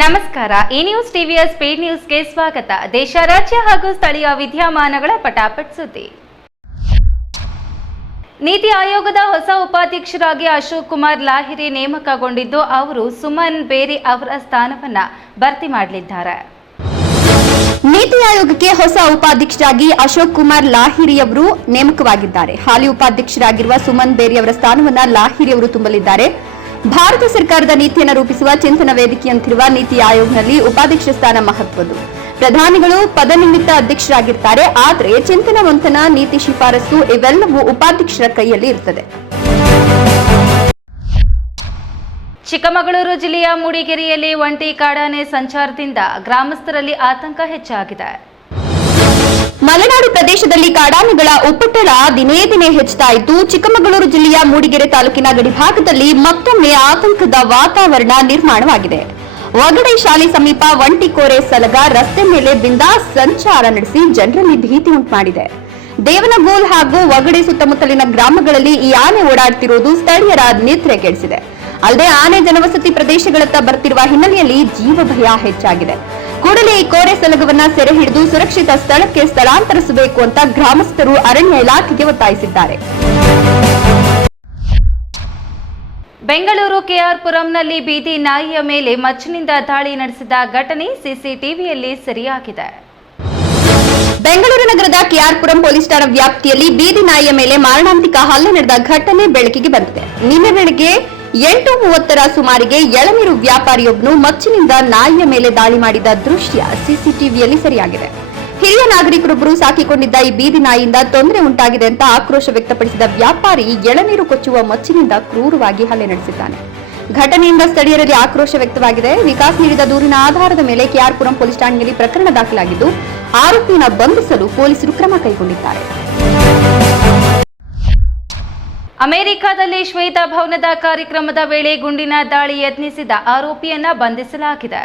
ನಮಸ್ಕಾರ. ಈ ನ್ಯೂಸ್ ಟಿವಿಯ ಸ್ಪೀಡ್ ನ್ಯೂಸ್ಗೆ ಸ್ವಾಗತ. ದೇಶ, ರಾಜ್ಯ ಹಾಗೂ ಸ್ಥಳೀಯ ವಿದ್ಯಮಾನಗಳ ಪಟಾಪಟ್ ಸುದ್ದಿ. ನೀತಿ ಆಯೋಗದ ಹೊಸ ಉಪಾಧ್ಯಕ್ಷರಾಗಿ ಅಶೋಕ್ ಕುಮಾರ್ ಲಾಹಿರಿ ನೇಮಕಗೊಂಡಿದ್ದು, ಅವರು ಸುಮನ್ ಬೇರಿ ಅವರ ಸ್ಥಾನವನ್ನ ಭರ್ತಿ ಮಾಡಲಿದ್ದಾರೆ. ನೀತಿ ಆಯೋಗಕ್ಕೆ ಹೊಸ ಉಪಾಧ್ಯಕ್ಷರಾಗಿ ಅಶೋಕ್ ಕುಮಾರ್ ಲಾಹಿರಿ ಅವರು ನೇಮಕವಾಗಿದ್ದಾರೆ. ಹಾಲಿ ಉಪಾಧ್ಯಕ್ಷರಾಗಿರುವ ಸುಮನ್ ಬೇರಿ ಅವರ ಸ್ಥಾನವನ್ನ ಲಾಹಿರಿ ಅವರು ತುಂಬಲಿದ್ದಾರೆ. ಭಾರತ ಸರ್ಕಾರದ ನೀತಿಯನ್ನು ರೂಪಿಸುವ ಚಿಂತನ ವೇದಿಕೆಯಂತಿರುವ ನೀತಿ ಆಯೋಗನಲ್ಲಿ ಉಪಾಧ್ಯಕ್ಷ ಸ್ಥಾನ ಮಹತ್ವದ್ದು. ಪ್ರಧಾನಿಗಳು ಪದನಿಮಿತ್ತ ಅಧ್ಯಕ್ಷರಾಗಿರ್ತಾರೆ, ಆದರೆ ಚಿಂತನ ಮಂಥನ, ನೀತಿ ಶಿಫಾರಸು ಇವೆಲ್ಲವೂ ಉಪಾಧ್ಯಕ್ಷರ ಕೈಯಲ್ಲಿ ಇರುತ್ತದೆ. ಚಿಕ್ಕಮಗಳೂರು ಜಿಲ್ಲೆಯ ಮೂಡಿಗೆರೆಯಲ್ಲಿ ಒಂಟಿ ಕಾಡಾನೆ ಸಂಚಾರದಿಂದ ಗ್ರಾಮಸ್ಥರಲ್ಲಿ ಆತಂಕ ಹೆಚ್ಚಾಗಿದೆ. ಮಲೆನಾಡು ಪ್ರದೇಶದಲ್ಲಿ ಕಾಡಾನೆಗಳ ಉಪಟಳ ದಿನೇ ದಿನೇ ಹೆಚ್ಚುತ್ತಾ ಇದ್ದು, ಚಿಕ್ಕಮಗಳೂರು ಜಿಲ್ಲೆಯ ಮೂಡಿಗೆರೆ ತಾಲೂಕಿನ ಗಡಿಭಾಗದಲ್ಲಿ ಮತ್ತೊಮ್ಮೆ ಆತಂಕದ ವಾತಾವರಣ ನಿರ್ಮಾಣವಾಗಿದೆ. ಒಗಡೆ ಶಾಲೆ ಸಮೀಪ ಒಂಟಿಕೋರೆ ಸಲಗ ರಸ್ತೆ ಮೇಲೆ ಬಿಂದಾಸ್ ಸಂಚಾರ ನಡೆಸಿ ಜನರಲ್ಲಿ ಭೀತಿ ಉಂಟುಮಾಡಿದೆ. ದೇವನಗೋಲ್ ಹಾಗೂ ಒಗಡೆ ಸುತ್ತಮುತ್ತಲಿನ ಗ್ರಾಮಗಳಲ್ಲಿ ಈ ಆನೆ ಓಡಾಡುತ್ತಿರುವುದು ಸ್ಥಳೀಯರ ನಿದ್ರೆಗೆಡಿಸಿದೆ. ಅಲ್ಲದೆ ಆನೆ ಜನವಸತಿ ಪ್ರದೇಶಗಳತ್ತ ಬರುತ್ತಿರುವ ಹಿನ್ನೆಲೆಯಲ್ಲಿ ಜೀವ ಭಯ ಹೆಚ್ಚಾಗಿದೆ. ಕೂಡಲೇ ಈ ಕೋರೆ ಸಲಗವನ್ನ ಸೆರೆ ಹಿಡಿದು ಸುರಕ್ಷಿತ ಸ್ಥಳಕ್ಕೆ ಸ್ಥಳಾಂತರಿಸಬೇಕು ಅಂತ ಗ್ರಾಮಸ್ಥರು ಅರಣ್ಯ ಇಲಾಖೆಗೆ ಒತ್ತಾಯಿಸಿದ್ದಾರೆ. ಬೆಂಗಳೂರು ಕೆಆರ್ಪುರಂನಲ್ಲಿ ಬೀದಿ ನಾಯಿಯ ಮೇಲೆ ಮಚ್ಚಿನಿಂದ ದಾಳಿ ನಡೆಸಿದ ಘಟನೆ ಸಿಸಿಟಿವಿಯಲ್ಲಿ ಸೆರೆಯಾಗಿದೆ. ಬೆಂಗಳೂರು ನಗರದ ಕೆಆರ್ಪುರಂ ಪೊಲೀಸ್ ಠಾಣಾ ವ್ಯಾಪ್ತಿಯಲ್ಲಿ ಬೀದಿ ನಾಯಿಯ ಮೇಲೆ ಮಾರಣಾಂತಿಕ ಹಲ್ಲೆ ನಡೆದ ಘಟನೆ ಬೆಳಕಿಗೆ ಬಂದಿದೆ. ನಿನ್ನೆ ಬೆಳಗ್ಗೆ 8:30 ಸುಮಾರಿಗೆ ಎಳನೀರು ವ್ಯಾಪಾರಿಯೊಬ್ಬನು ಮಚ್ಚಿನಿಂದ ನಾಯಿಯ ಮೇಲೆ ದಾಳಿ ಮಾಡಿದ ದೃಶ್ಯ ಸಿಸಿಟಿವಿಯಲ್ಲಿ ಸೆರೆಯಾಗಿದೆ. ಹಿರಿಯ ನಾಗರಿಕರೊಬ್ಬರು ಸಾಕಿಕೊಂಡಿದ್ದ ಈ ಬೀದಿ ನಾಯಿಯಿಂದ ತೊಂದರೆ ಉಂಟಾಗಿದೆ ಅಂತ ಆಕ್ರೋಶ ವ್ಯಕ್ತಪಡಿಸಿದ ವ್ಯಾಪಾರಿ ಎಳನೀರು ಕೊಚ್ಚುವ ಮಚ್ಚಿನಿಂದ ಕ್ರೂರವಾಗಿ ಹಲ್ಲೆ ನಡೆಸಿದ್ದಾನೆ. ಘಟನೆಯಿಂದ ಸ್ಥಳೀಯರಲ್ಲಿ ಆಕ್ರೋಶ ವ್ಯಕ್ತವಾಗಿದೆ. ವಿಕಾಸ್ ನೀಡಿದ ದೂರಿನ ಆಧಾರದ ಮೇಲೆ ಕೆಆರ್ಪುರಂ ಪೊಲೀಸ್ ಠಾಣೆಯಲ್ಲಿ ಪ್ರಕರಣ ದಾಖಲಾಗಿದ್ದು, ಆರೋಪಿಯನ್ನು ಬಂಧಿಸಲು ಪೊಲೀಸರು ಕ್ರಮ ಕೈಗೊಂಡಿದ್ದಾರೆ. ಅಮೆರಿಕದಲ್ಲಿ ಶ್ವೇತಭವನದ ಕಾರ್ಯಕ್ರಮದ ವೇಳೆ ಗುಂಡಿನ ದಾಳಿ ಯತ್ನಿಸಿದ ಆರೋಪಿಯನ್ನ ಬಂಧಿಸಲಾಗಿದೆ.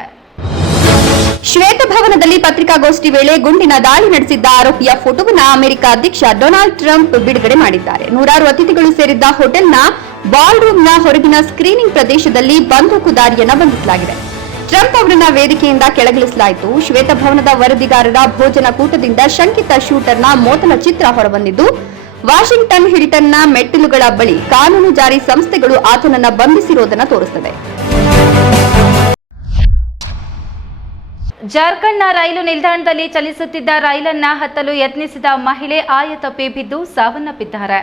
ಶ್ವೇತಭವನದಲ್ಲಿ ಪತ್ರಿಕಾಗೋಷ್ಠಿ ವೇಳೆ ಗುಂಡಿನ ದಾಳಿ ನಡೆಸಿದ್ದ ಆರೋಪಿಯ ಫೋಟೋವನ್ನು ಅಮೆರಿಕ ಅಧ್ಯಕ್ಷ ಡೊನಾಲ್ಡ್ ಟ್ರಂಪ್ ಬಿಡುಗಡೆ ಮಾಡಿದ್ದಾರೆ. ನೂರಾರು ಅತಿಥಿಗಳು ಸೇರಿದ್ದ ಹೋಟೆಲ್ನ ಬಾಲ್ರೂಮ್ನ ಹೊರಗಿನ ಸ್ಕ್ರೀನಿಂಗ್ ಪ್ರದೇಶದಲ್ಲಿ ಬಂದೂಕುದಾರಿಯನ್ನ ಬಂಧಿಸಲಾಗಿದೆ. ಟ್ರಂಪ್ ಅವರನ್ನ ವೇದಿಕೆಯಿಂದ ಕೆಳಗಿಳಿಸಲಾಯಿತು. ಶ್ವೇತಭವನದ ವರದಿಗಾರರ ಭೋಜನ ಕೂಟದಿಂದ ಶಂಕಿತ ಶೂಟರ್ನ ಮೊದಲ ಚಿತ್ರ ಹೊರಬಂದಿದ್ದು, ವಾಷಿಂಗ್ಟನ್ ಹಿಲ್ಟನ್ನ ಮೆಟ್ಟಿಲುಗಳ ಬಳಿ ಕಾನೂನು ಜಾರಿ ಸಂಸ್ಥೆಗಳು ಆತನನ್ನ ಬಂಧಿಸಿರುವುದನ್ನು ತೋರಿಸುತ್ತದೆ. ಜಾರ್ಖಂಡ್ನ ರೈಲು ನಿಲ್ದಾಣದಲ್ಲಿ ಚಲಿಸುತ್ತಿದ್ದ ರೈಲನ್ನ ಹತ್ತಲು ಯತ್ನಿಸಿದ ಮಹಿಳೆ ಆಯತಪ್ಪಿ ಬಿದ್ದು ಸಾವನ್ನಪ್ಪಿದ್ದಾರೆ.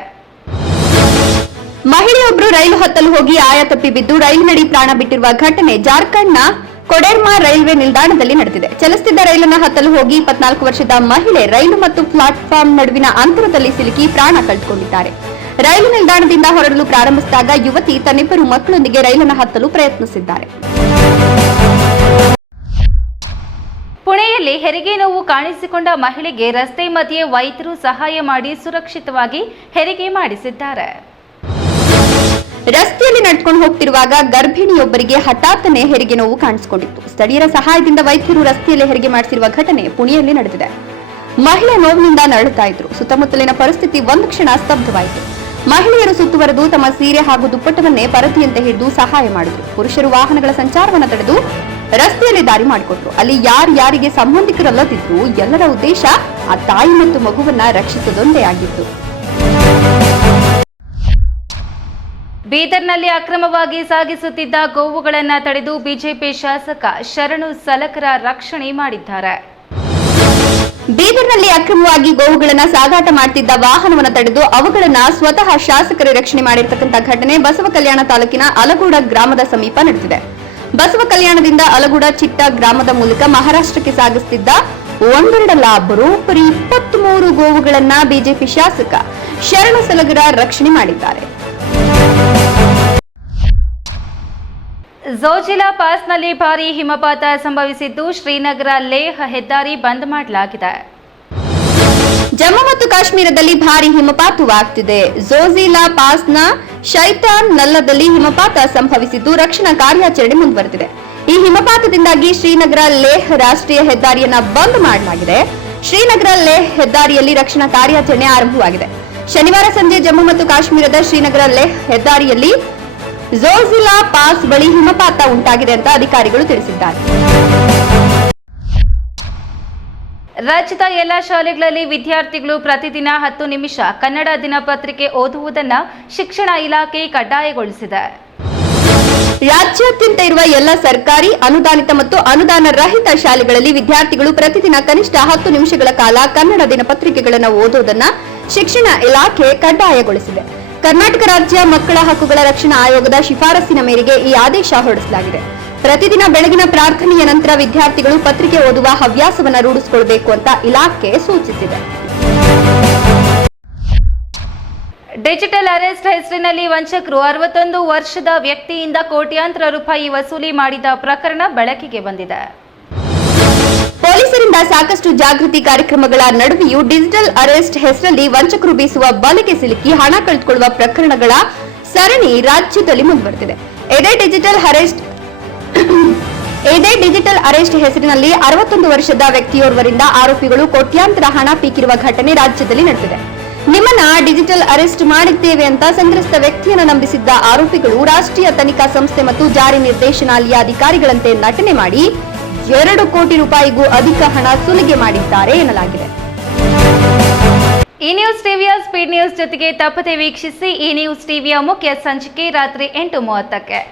ಮಹಿಳೆಯೊಬ್ಬರು ರೈಲು ಹತ್ತಲು ಹೋಗಿ ಆಯತಪ್ಪಿ ಬಿದ್ದು ರೈಲಿನಡಿ ಪ್ರಾಣ ಬಿಟ್ಟಿರುವ ಘಟನೆ ಜಾರ್ಖಂಡ್ನ ಕೊಡೆರ್ಮಾ ರೈಲ್ವೆ ನಿಲ್ದಾಣದಲ್ಲಿ ನಡೆದಿದೆ. ಚಲಿಸುತ್ತಿದ್ದ ರೈಲನ್ನು ಹತ್ತಲು ಹೋಗಿ 24 ವರ್ಷದ ಮಹಿಳೆ ರೈಲು ಮತ್ತು ಪ್ಲಾಟ್ಫಾರ್ಮ್ ನಡುವಿನ ಅಂತರದಲ್ಲಿ ಸಿಲುಕಿ ಪ್ರಾಣ ಕಳೆದುಕೊಂಡಿದ್ದಾರೆ. ರೈಲು ನಿಲ್ದಾಣದಿಂದ ಹೊರಡಲು ಪ್ರಾರಂಭಿಸಿದಾಗ ಯುವತಿ ತನ್ನಿಬ್ಬರು ಮಕ್ಕಳೊಂದಿಗೆ ರೈಲನ್ನು ಹತ್ತಲು ಪ್ರಯತ್ನಿಸಿದ್ದಾರೆ. ಪುಣೆಯಲ್ಲಿ ಹೆರಿಗೆ ನೋವು ಕಾಣಿಸಿಕೊಂಡ ಮಹಿಳೆಗೆ ರಸ್ತೆ ಮಧ್ಯೆ ವೈದ್ಯರು ಸಹಾಯ ಮಾಡಿ ಸುರಕ್ಷಿತವಾಗಿ ಹೆರಿಗೆ ಮಾಡಿಸಿದ್ದಾರೆ. ರಸ್ತೆಯಲ್ಲಿ ನಡ್ಕೊಂಡು ಹೋಗ್ತಿರುವಾಗ ಗರ್ಭಿಣಿಯೊಬ್ಬರಿಗೆ ಹಠಾತ್ತನೆ ಹೆರಿಗೆ ನೋವು ಕಾಣಿಸಿಕೊಂಡಿತ್ತು. ಸ್ಥಳೀಯರ ಸಹಾಯದಿಂದ ವೈದ್ಯರು ರಸ್ತೆಯಲ್ಲಿ ಹೆರಿಗೆ ಮಾಡಿಸಿರುವ ಘಟನೆ ಪುಣೆಯಲ್ಲಿ ನಡೆದಿದೆ. ಮಹಿಳೆ ನೋವಿನಿಂದ ನರಳುತ್ತಾ ಇದ್ರು. ಸುತ್ತಮುತ್ತಲಿನ ಪರಿಸ್ಥಿತಿ ಒಂದು ಕ್ಷಣ ಸ್ತಬ್ಧವಾಯಿತು. ಮಹಿಳೆಯರು ಸುತ್ತುವರೆದು ತಮ್ಮ ಸೀರೆ ಹಾಗೂ ದುಪ್ಪಟ್ಟವನ್ನೇ ಪರದೆಯಂತೆ ಹಿಡಿದು ಸಹಾಯ ಮಾಡಿದ್ರು. ಪುರುಷರು ವಾಹನಗಳ ಸಂಚಾರವನ್ನು ತಡೆದು ರಸ್ತೆಯಲ್ಲಿ ದಾರಿ ಮಾಡಿಕೊಟ್ರು. ಅಲ್ಲಿ ಯಾರಿಗೆ ಸಂಬಂಧಿಕರಲ್ಲದಿದ್ರು ಎಲ್ಲರ ಉದ್ದೇಶ ಆ ತಾಯಿ ಮತ್ತು ಮಗುವನ್ನ ರಕ್ಷಿಸುವುದೊಂದೇ ಆಗಿತ್ತು. ಬೀದರ್ನಲ್ಲಿ ಅಕ್ರಮವಾಗಿ ಸಾಗಿಸುತ್ತಿದ್ದ ಗೋವುಗಳನ್ನು ತಡೆದು ಬಿಜೆಪಿ ಶಾಸಕ ಶರಣು ಸಲಕರ ರಕ್ಷಣೆ ಮಾಡಿದ್ದಾರೆ. ಬೀದರ್ನಲ್ಲಿ ಅಕ್ರಮವಾಗಿ ಗೋವುಗಳನ್ನು ಸಾಗಾಟ ಮಾಡುತ್ತಿದ್ದ ವಾಹನವನ್ನು ತಡೆದು ಅವುಗಳನ್ನು ಸ್ವತಃ ಶಾಸಕರೇ ರಕ್ಷಣೆ ಮಾಡಿರ್ತಕ್ಕಂಥ ಘಟನೆ ಬಸವ ಕಲ್ಯಾಣ ತಾಲೂಕಿನ ಅಲಗೂಡ ಗ್ರಾಮದ ಸಮೀಪ ನಡೆದಿದೆ. ಬಸವ ಕಲ್ಯಾಣದಿಂದ ಅಲಗೂಡ ಚಿಟ್ಟ ಗ್ರಾಮದ ಮೂಲಕ ಮಹಾರಾಷ್ಟ್ರಕ್ಕೆ ಸಾಗಿಸುತ್ತಿದ್ದ ಒಂದೆರಡಲ್ಲ ಬರೋಬ್ಬರಿ 23 ಗೋವುಗಳನ್ನು ಬಿಜೆಪಿ ಶಾಸಕ ಶರಣು ಸಲಗರ ರಕ್ಷಣೆ ಮಾಡಿದ್ದಾರೆ. ಝೋಜಿಲಾ ಪಾಸ್ನಲ್ಲಿ ಭಾರೀ ಹಿಮಪಾತ ಸಂಭವಿಸಿದ್ದು ಶ್ರೀನಗರ ಲೇಹ್ ಹೆದ್ದಾರಿ ಬಂದ್ ಮಾಡಲಾಗಿದೆ. ಜಮ್ಮು ಮತ್ತು ಕಾಶ್ಮೀರದಲ್ಲಿ ಭಾರೀ ಹಿಮಪಾತವಾಗುತ್ತಿದೆ. ಝೋಜಿಲಾ ಪಾಸ್ನ ಶೈತಾನ್ ನಲ್ಲದಲ್ಲಿ ಹಿಮಪಾತ ಸಂಭವಿಸಿದ್ದು ರಕ್ಷಣಾ ಕಾರ್ಯಾಚರಣೆ ಮುಂದುವರೆದಿದೆ. ಈ ಹಿಮಪಾತದಿಂದಾಗಿ ಶ್ರೀನಗರ ಲೇಹ್ ರಾಷ್ಟ್ರೀಯ ಹೆದ್ದಾರಿಯನ್ನ ಬಂದ್ ಮಾಡಲಾಗಿದೆ. ಶ್ರೀನಗರ ಲೇಹ್ ಹೆದ್ದಾರಿಯಲ್ಲಿ ರಕ್ಷಣಾ ಕಾರ್ಯಾಚರಣೆ ಆರಂಭವಾಗಿದೆ. ಶನಿವಾರ ಸಂಜೆ ಜಮ್ಮು ಮತ್ತು ಕಾಶ್ಮೀರದ ಶ್ರೀನಗರ ಲೇಹ್ ಹೆದ್ದಾರಿಯಲ್ಲಿ ಝೋಜಿಲಾ ಪಾಸ್ ಬಳಿ ಹಿಮಪಾತ ಉಂಟಾಗಿದೆ ಅಂತ ಅಧಿಕಾರಿಗಳು ತಿಳಿಸಿದ್ದಾರೆ. ರಾಜ್ಯದ ಎಲ್ಲ ಶಾಲೆಗಳಲ್ಲಿ ವಿದ್ಯಾರ್ಥಿಗಳು ಪ್ರತಿದಿನ 10 ನಿಮಿಷ ಕನ್ನಡ ದಿನಪತ್ರಿಕೆ ಓದುವುದನ್ನು ಶಿಕ್ಷಣ ಇಲಾಖೆ ಕಡ್ಡಾಯಗೊಳಿಸಿದೆ. ರಾಜ್ಯಾದ್ಯಂತ ಇರುವ ಎಲ್ಲ ಸರ್ಕಾರಿ, ಅನುದಾನಿತ ಮತ್ತು ಅನುದಾನ ರಹಿತ ಶಾಲೆಗಳಲ್ಲಿ ವಿದ್ಯಾರ್ಥಿಗಳು ಪ್ರತಿದಿನ ಕನಿಷ್ಠ 10 ನಿಮಿಷಗಳ ಕಾಲ ಕನ್ನಡ ದಿನಪತ್ರಿಕೆಗಳನ್ನು ಓದುವುದನ್ನು ಶಿಕ್ಷಣ ಇಲಾಖೆ ಕಡ್ಡಾಯಗೊಳಿಸಿದೆ. ಕರ್ನಾಟಕ ರಾಜ್ಯ ಮಕ್ಕಳ ಹಕ್ಕುಗಳ ರಕ್ಷಣಾ ಆಯೋಗದ ಶಿಫಾರಸಿನ ಮೇರೆಗೆ ಈ ಆದೇಶ ಹೊರಡಿಸಲಾಗಿದೆ. ಪ್ರತಿದಿನ ಬೆಳಗಿನ ಪ್ರಾರ್ಥನೆಯ ನಂತರ ವಿದ್ಯಾರ್ಥಿಗಳು ಪತ್ರಿಕೆ ಓದುವ ಹವ್ಯಾಸವನ್ನು ರೂಢಿಸಿಕೊಳ್ಳಬೇಕು ಅಂತ ಇಲಾಖೆ ಸೂಚಿಸಿದೆ. ಡಿಜಿಟಲ್ ಅರೆಸ್ಟ್ ಹೆಸರಿನಲ್ಲಿ ವಂಚಕರು 61 ವರ್ಷದ ವ್ಯಕ್ತಿಯಿಂದ ಕೋಟ್ಯಾಂತರ ರೂಪಾಯಿ ವಸೂಲಿ ಮಾಡಿದ ಪ್ರಕರಣ ಬೆಳಕಿಗೆ ಬಂದಿದೆ. ಪೊಲೀಸರಿಂದ ಸಾಕಷ್ಟು ಜಾಗೃತಿ ಕಾರ್ಯಕ್ರಮಗಳ ನಡುವೆಯೂ ಡಿಜಿಟಲ್ ಅರೆಸ್ಟ್ ಹೆಸರಲ್ಲಿ ವಂಚಕರು ಬೀಸುವ ಬಲೆಗೆ ಸಿಲುಕಿ ಹಣ ಕಳೆದುಕೊಳ್ಳುವ ಪ್ರಕರಣಗಳ ಸರಣಿ ರಾಜ್ಯದಲ್ಲಿ ಮುಂದುವರೆದಿದೆ. ಇದೇ ಡಿಜಿಟಲ್ ಅರೆಸ್ಟ್ ಹೆಸರಿನಲ್ಲಿ 61 ವರ್ಷದ ವ್ಯಕ್ತಿಯೋರ್ವರಿಂದ ಆರೋಪಿಗಳು ಕೋಟ್ಯಾಂತರ ಹಣ ಪೀಕಿರುವ ಘಟನೆ ರಾಜ್ಯದಲ್ಲಿ ನಡೆದಿದೆ. ನಿಮ್ಮನ್ನ ಡಿಜಿಟಲ್ ಅರೆಸ್ಟ್ ಮಾಡಿದ್ದೇವೆ ಅಂತ ಸಂತ್ರಸ್ತ ವ್ಯಕ್ತಿಯನ್ನು ನಂಬಿಸಿದ್ದ ಆರೋಪಿಗಳು ರಾಷ್ಟ್ರೀಯ ತನಿಖಾ ಸಂಸ್ಥೆ ಮತ್ತು ಜಾರಿ ನಿರ್ದೇಶನಾಲಯ ಅಧಿಕಾರಿಗಳಂತೆ ನಟನೆ ಮಾಡಿ 2 ಕೋಟಿ ರೂಪಾಯಿಗೂ ಅಧಿಕ ಹಣ ಸುಲಿಗೆ ಮಾಡಿದ್ದಾರೆ ಎನ್ನಲಾಗಿದೆ. ಈ ನ್ಯೂಸ್ ಟಿವಿಯ ಸ್ಪೀಡ್ ನ್ಯೂಸ್ ಜೊತೆಗೆ ತಪ್ಪದೆ ವೀಕ್ಷಿಸಿ. ಈ ನ್ಯೂಸ್ ಟಿವಿಯ ಮುಖ್ಯ ಸಂಚಿಕೆ ರಾತ್ರಿ 8:30ಕ್ಕೆ.